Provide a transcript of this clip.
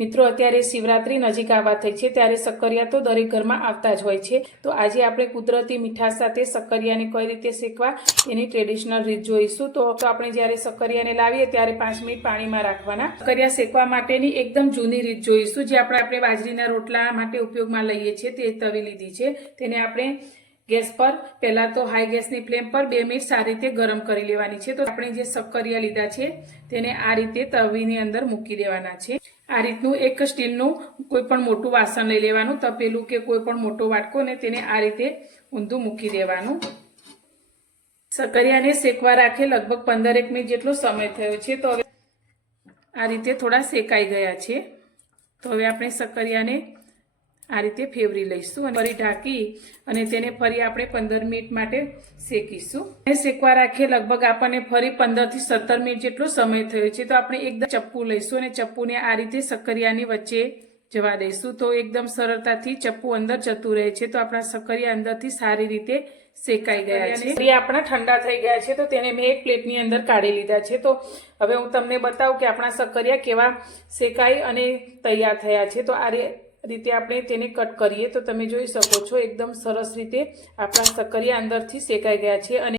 મિત્રો, અત્યારે શિવરાત્રી નજીક આવવા થઈ છે. ત્યારે સક્કરિયા તો દરેક ઘરમાં આવતા જ હોય છે. તો આજે આપણે કુદરતી મીઠાશ સાથે સક્કરિયાને કઈ રીતે શેકવા એની ટ્રેડિશનલ રીત જોઈશું. તો આપણે જ્યારે સક્કરિયાને લાવીએ ત્યારે પાંચ મિનિટ પાણીમાં રાખવાના. સક્કરિયા શેકવા માટેની એકદમ જૂની રીત જોઈશું. જે આપણે આપણે બાજરીના રોટલા માટે ઉપયોગમાં લઈએ છીએ. તે તવી લીધી છે. તેને આપણે ગેસ પર. પહેલાં તો હાઈ ગેસની ફ્લેમ પર બે મિનિટ સારી રીતે ગરમ કરી લેવાની છે. તો આપણે જે સક્કરિયા લીધા છે, તેને આ રીતે તવીની અંદર મૂકી દેવાના છે. આ રીતનું એક સ્ટીલનું કોઈ પણ મોટું વાસણ લઈ લેવાનું, તપેલું કે કોઈ પણ મોટો વાટકો, ને તેને આ રીતે ઊંધું મૂકી દેવાનું. સક્કરિયાને શેકવા રાખે લગભગ પંદર એક મિનિટ જેટલો સમય થયો છે. તો હવે આ રીતે થોડા શેકાઈ ગયા છે. તો હવે આપણે સક્કરિયાને આ રીતે ફેવરી લઈશું અને ફરી ઢાંકી અને તેને ફરી આપણે પંદર મિનિટ માટે શેકીશું. અને શેકવા રાખીએ લગભગ આપણને ફરી પંદરથી સત્તર મિનિટ જેટલો સમય થયો છે. તો આપણે એકદમ ચપ્પુ લઈશું અને ચપ્પુને આ રીતે સક્કરિયાની વચ્ચે જવા દઈશું. તો એકદમ સરળતાથી ચપ્પુ અંદર જતું રહે છે. તો આપણા સક્કરિયા અંદરથી સારી રીતે શેકાઈ ગયા છે. એ આપણા ઠંડા થઈ ગયા છે. તો તેને મેં એક પ્લેટની અંદર કાઢી લીધા છે. તો હવે હું તમને બતાવું કે આપણા સક્કરિયા કેવા શેકાઈ અને તૈયાર થયા છે. તો આ રે- રીતે આપણે તેને કટ કરીએ તો તમે જોઈ શકો છો, એકદમ સરસ રીતે આપણા સક્કરિયા અંદરથી શેકાઈ ગયા છે અને